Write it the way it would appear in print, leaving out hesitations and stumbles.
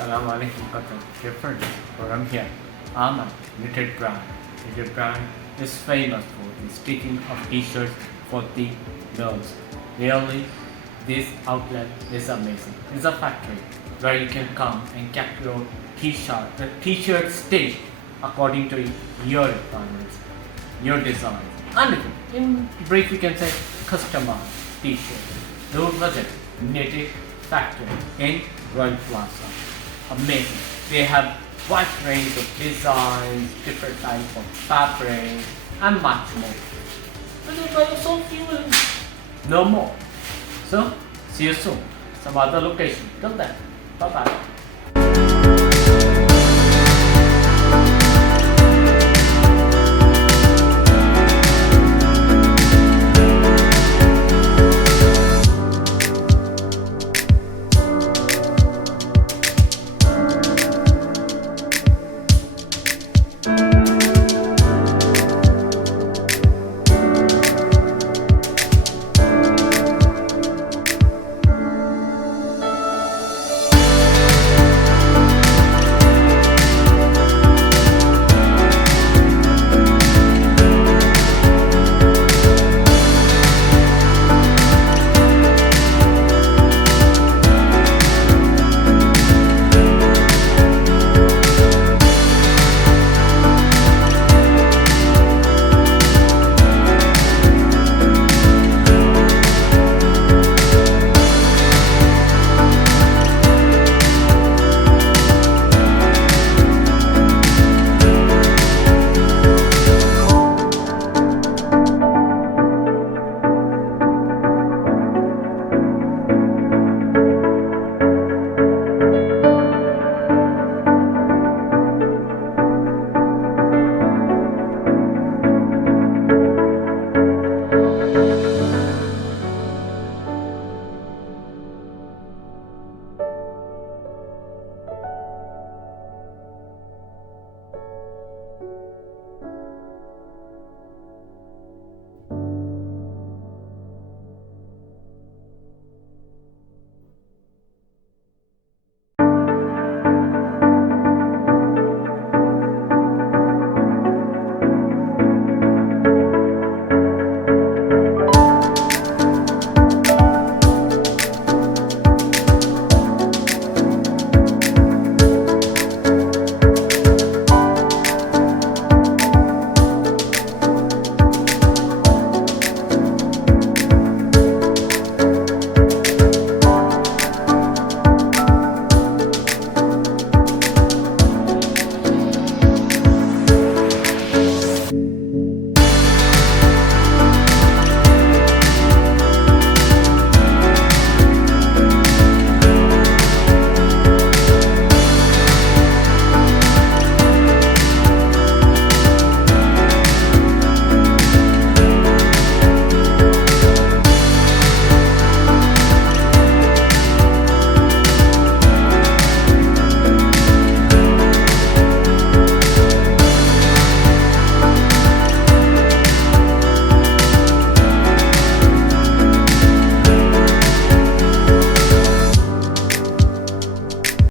Assalamu alaikum Qatar. Dear friends, where I'm here, I'm a Nitted brand. Nitted brand is famous for the stitching of t-shirts for the girls. Really, this outlet is amazing. It's a factory where you can come and get your t-shirt stitched according to your requirements, your designs, anything. In brief, you can say customized t-shirt. Do visit Nitted factory in Royal Plaza. Amazing. They have wide range of designs, different types of fabric, and much more. Visit by yourself, you will know more. So, see you soon. Some other location. Till then, bye bye.